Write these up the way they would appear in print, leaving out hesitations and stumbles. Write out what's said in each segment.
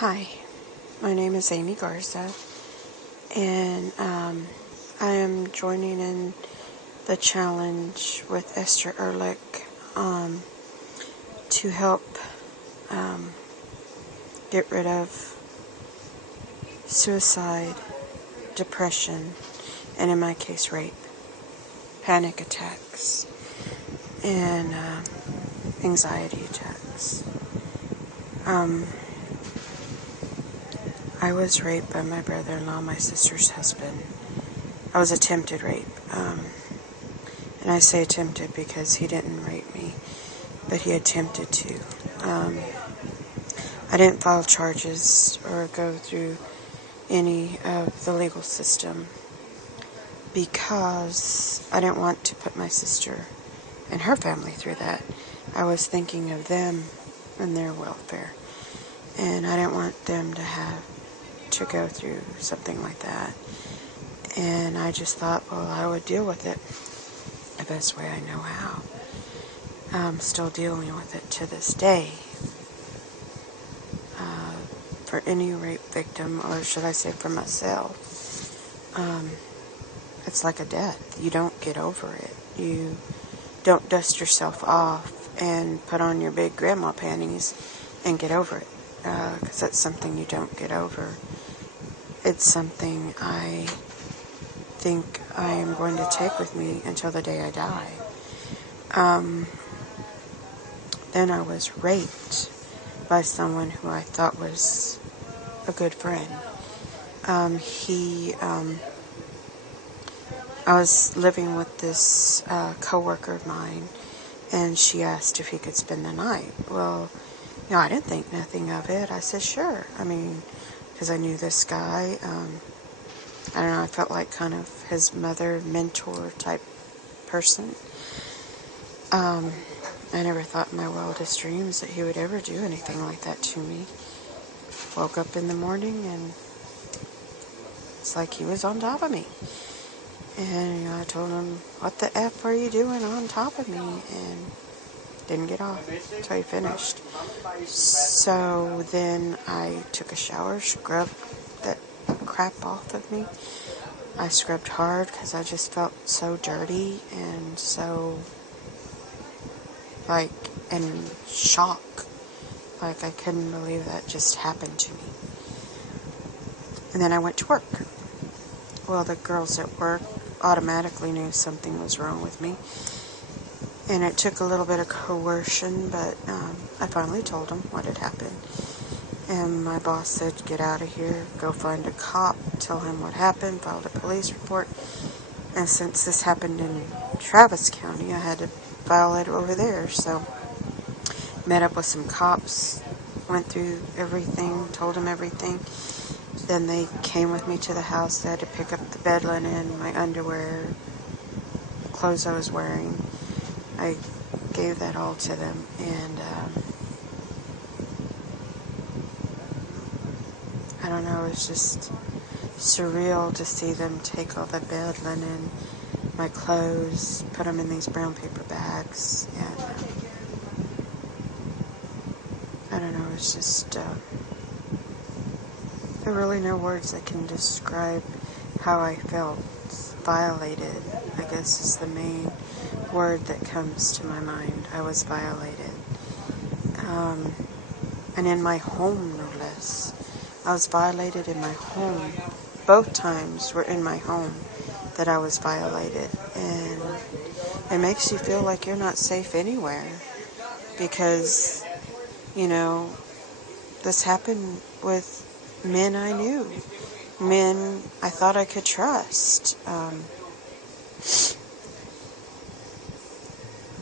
Hi, my name is Amy Garza, and I am joining in the challenge with Esther Ehrlich to help get rid of suicide, depression, and in my case, rape, panic attacks, and anxiety attacks. I was raped by my brother-in-law, my sister's husband. I was attempted rape. And I say attempted because he didn't rape me, but he attempted to. I didn't file charges or go through any of the legal system because I didn't want to put my sister and her family through that. I was thinking of them and their welfare, and I didn't want them to have to go through something like that. And I just thought, well, I would deal with it the best way I know how. I'm still dealing with it to this day. For any rape victim, or should I say for myself, it's like a death. You don't get over it. You don't dust yourself off and put on your big grandma panties and get over it, because that's something you don't get over. It's something I think I am going to take with me until the day I die. Then I was raped by someone who I thought was a good friend. I was living with this coworker of mine, and she asked if he could spend the night. Well, I didn't think nothing of it. I said, sure. Because I knew this guy. I don't know, I felt like kind of his mother, mentor type person. I never thought in my wildest dreams that he would ever do anything like that to me. Woke up in the morning and it's like he was on top of me. And I told him, what the F are you doing on top of me? And didn't get off until he finished. So then I took a shower, scrubbed that crap off of me. I scrubbed hard because I just felt so dirty and so in shock. I couldn't believe that just happened to me. And then I went to work. Well, the girls at work automatically knew something was wrong with me. And it took a little bit of coercion, but I finally told them what had happened. And my boss said, get out of here, go find a cop, tell him what happened, filed a police report. And since this happened in Travis County, I had to file it over there. So met up with some cops, went through everything, told them everything. Then they came with me to the house. They had to pick up the bed linen, my underwear, the clothes I was wearing. I gave that all to them, and I don't know, it was just surreal to see them take all the bed linen, my clothes, put them in these brown paper bags, and I don't know, it's just, there are really no words that can describe how I felt. Violated, I guess, is the main word that comes to my mind. I was violated. And in my home, no less. I was violated in my home. Both times were in my home that I was violated. And it makes you feel like you're not safe anywhere. Because, this happened with men I knew. Men I thought I could trust.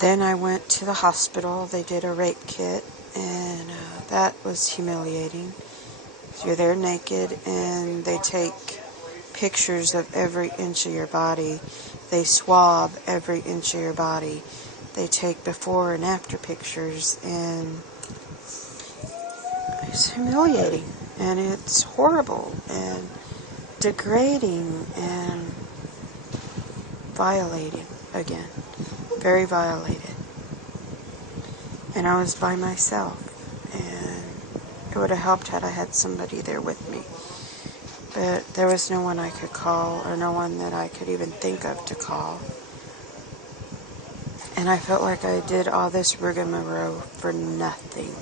Then I went to the hospital. They did a rape kit, and that was humiliating. So you're there naked, and they take pictures of every inch of your body. They swab every inch of your body. They take before and after pictures, and it's humiliating, and it's horrible, and degrading, and violating again. Very violated. And I was by myself, and It would have helped had I had somebody there with me. But there was no one I could call, or no one that I could even think of to call. And I felt like I did all this rigmarole for nothing.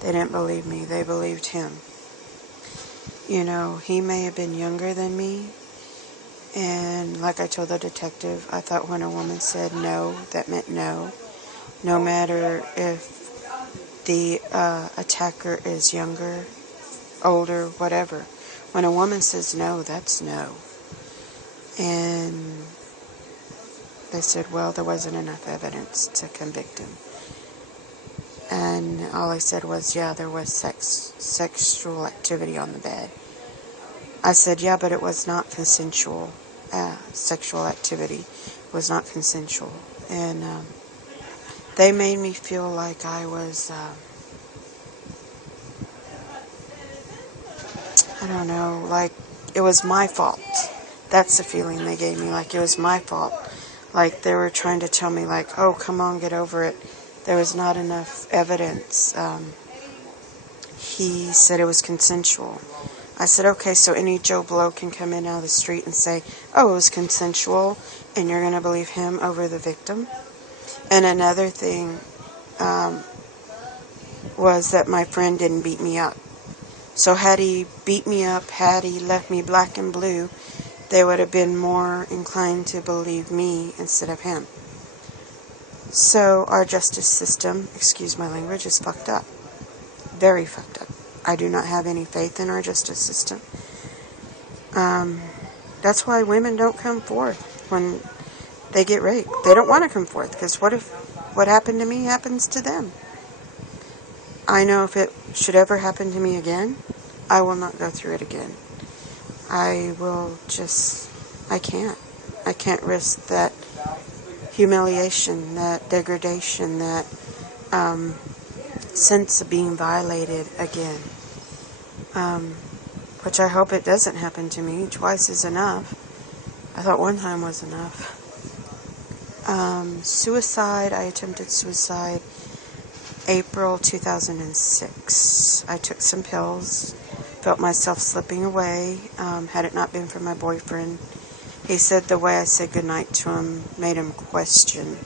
They didn't believe me. They believed him. You know, he may have been younger than me. And like I told the detective, I thought when a woman said no, that meant no. No matter if the attacker is younger, older, whatever. When a woman says no, that's no. And they said, well, there wasn't enough evidence to convict him. And all I said was, yeah, there was sexual activity on the bed. I said, yeah, but it was not consensual. Sexual activity was not consensual. And they made me feel like I was, I don't know, like it was my fault. That's the feeling they gave me, like it was my fault. Like they were trying to tell me, like, oh, come on, get over it. There was not enough evidence. He said it was consensual. I said, okay, so any Joe Blow can come in out of the street and say, oh, it was consensual, and you're going to believe him over the victim? And another thing was that my friend didn't beat me up. So had he beat me up, had he left me black and blue, they would have been more inclined to believe me instead of him. So our justice system, excuse my language, is fucked up. Very fucked up. I do not have any faith in our justice system. That's why women don't come forth when they get raped. They don't want to come forth, because what if what happened to me happens to them? I know if it should ever happen to me again, I will not go through it again. I can't risk that humiliation, that degradation, that sense of being violated again. Which I hope it doesn't happen to me. Twice is enough. I thought one time was enough. Suicide, I attempted suicide April 2006. I took some pills, felt myself slipping away. Had it not been for my boyfriend, he said the way I said goodnight to him made him question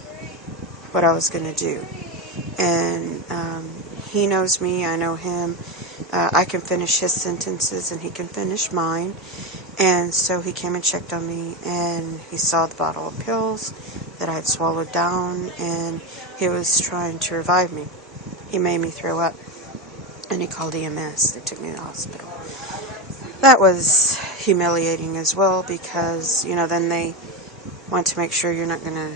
what I was going to do. And he knows me, I know him. I can finish his sentences and he can finish mine. And so he came and checked on me, and he saw the bottle of pills that I had swallowed down, and he was trying to revive me. He made me throw up, and he called EMS. They took me to the hospital. That was humiliating as well, because, you know, then they want to make sure you're not going to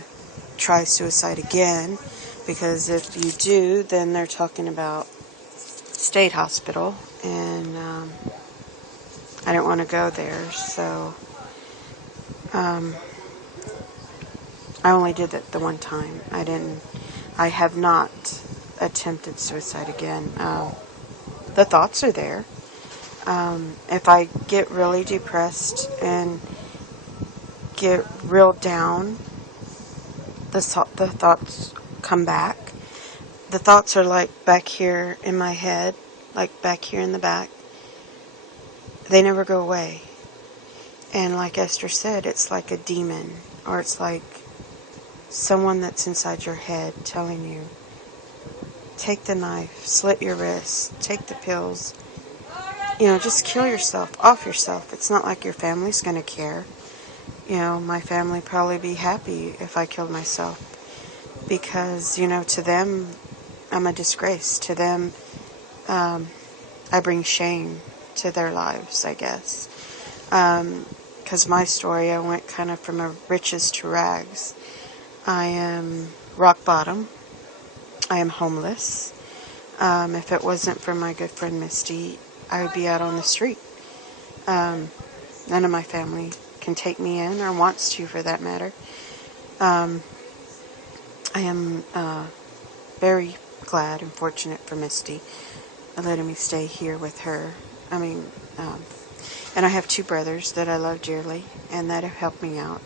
try suicide again, because if you do, then they're talking about state hospital, and I didn't want to go there, so I only did it the one time. I have not attempted suicide again. The thoughts are there. If I get really depressed and get real down, the thoughts come back. The thoughts are like back here in my head, like back here in the back. They never go away. And like Esther said, it's like a demon, or it's like someone that's inside your head telling you, take the knife, slit your wrist, take the pills, you know, just kill yourself, off yourself. It's not like your family's going to care. You know, my family probably be happy if I killed myself, because, you know, to them, I'm a disgrace. To them, I bring shame to their lives, I guess. Because my story, I went kind of from a riches to rags. I am rock bottom. I am homeless. If it wasn't for my good friend Misty, I would be out on the street. None of my family can take me in, or wants to, for that matter. I am very glad and fortunate for Misty letting me stay here with her. I mean, and I have two brothers that I love dearly, and that have helped me out,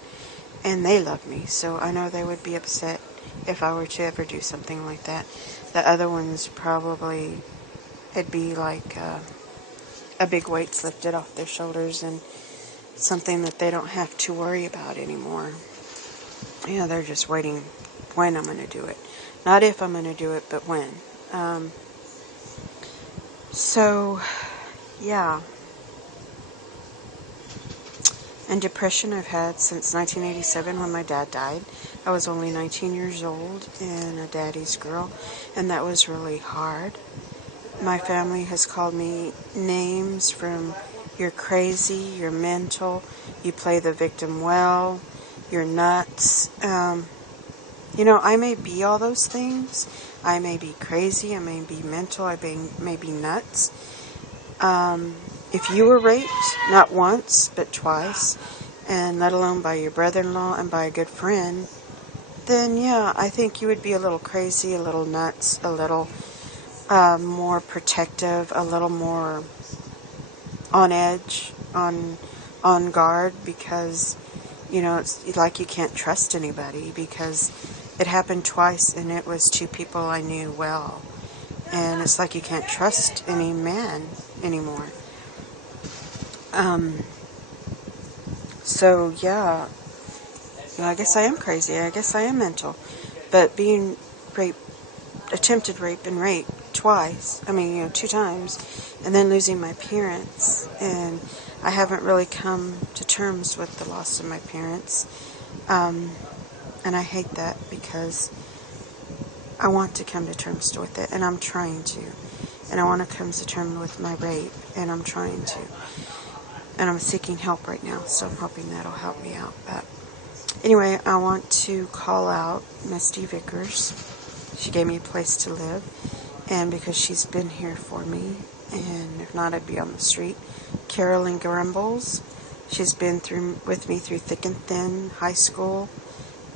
and they love me, so I know they would be upset if I were to ever do something like that. The other ones probably it'd be like a big weight's lifted off their shoulders and something that they don't have to worry about anymore. You know, they're just waiting when I'm going to do it. Not if I'm going to do it, but when. So, yeah. And depression I've had since 1987 when my dad died. I was only 19 years old and a daddy's girl, and that was really hard. My family has called me names from you're crazy, you're mental, you play the victim well, you're nuts. You know, I may be all those things. I may be crazy, I may be mental, I may be nuts. If you were raped, not once, but twice, and let alone by your brother-in-law and by a good friend, then yeah, I think you would be a little crazy, a little nuts, a little more protective, a little more on edge, on guard, because, you know, it's like you can't trust anybody, because it happened twice and it was two people I knew well. And it's like you can't trust any man anymore. So, yeah. You know, I guess I am crazy. I guess I am mental. But being raped, attempted rape and raped twice, I mean, you know, 2 times, and then losing my parents, and I haven't really come to terms with the loss of my parents. And I hate that because I want to come to terms with it, and I'm trying to. And I want to come to terms with my rape, and I'm trying to. And I'm seeking help right now, so I'm hoping that'll help me out. But anyway, I want to call out Misty Vickers. She gave me a place to live, and because she's been here for me, and if not, I'd be on the street. Carolyn Grumbles. She's been with me through thick and thin, high school,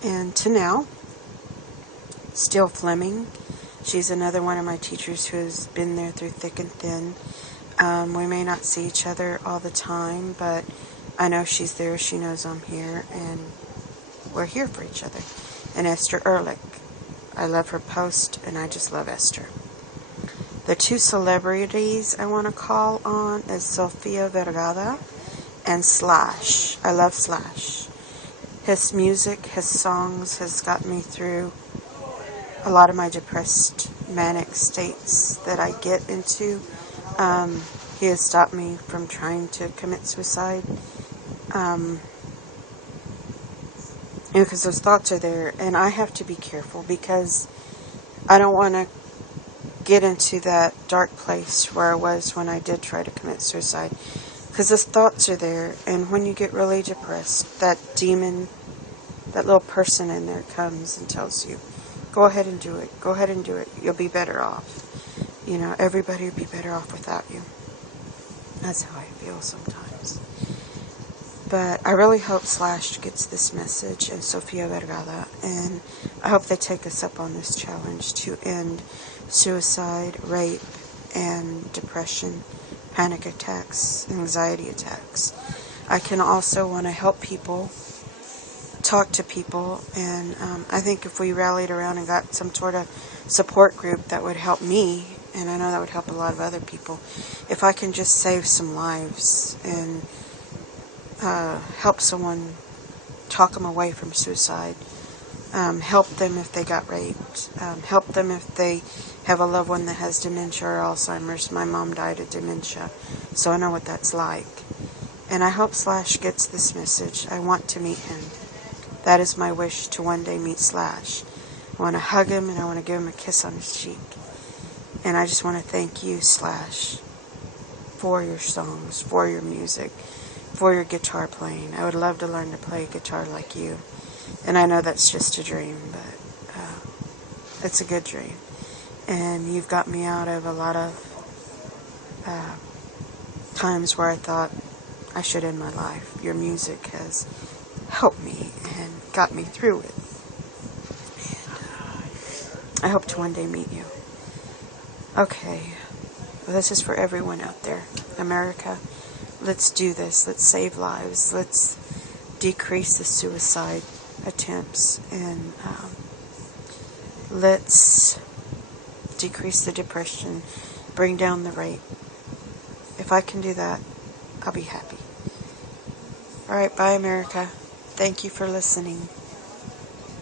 and to now. Still Fleming. She's another one of my teachers who has been there through thick and thin. We may not see each other all the time, but I know she's there, she knows I'm here, and we're here for each other. And Esther Ehrlich. I love her post, and I just love Esther. The 2 celebrities I want to call on is Sofia Vergara and Slash. I love Slash. His music, his songs has gotten me through a lot of my depressed, manic states that I get into. He has stopped me from trying to commit suicide. Because those thoughts are there, and I have to be careful because I don't want to get into that dark place where I was when I did try to commit suicide. Because those thoughts are there, and when you get really depressed, that demon, that little person in there comes and tells you, go ahead and do it. Go ahead and do it. You'll be better off. You know, everybody would be better off without you. That's how I feel sometimes. But I really hope Slash gets this message, and Sofia Vergara, and I hope they take us up on this challenge to end suicide, rape, and depression, panic attacks, anxiety attacks. I can also want to help people, talk to people, and I think if we rallied around and got some sort of support group that would help me, and I know that would help a lot of other people, if I can just save some lives and help someone, talk them away from suicide, help them if they got raped, help them if they have a loved one that has dementia or Alzheimer's. My mom died of dementia, so I know what that's like. And I hope Slash gets this message. I want to meet him. That is my wish, to one day meet Slash. I want to hug him, and I want to give him a kiss on his cheek. And I just want to thank you, Slash, for your songs, for your music, for your guitar playing. I would love to learn to play guitar like you. And I know that's just a dream, but it's a good dream. And you've got me out of a lot of times where I thought I should end my life. Your music has helped me and got me through it. And I hope to one day meet you. Okay. Well, this is for everyone out there. America, let's do this. Let's save lives. Let's decrease the suicide attempts, and let's decrease the depression, bring down the rate. If I can do that, I'll be happy. Alright, bye America. Thank you for listening.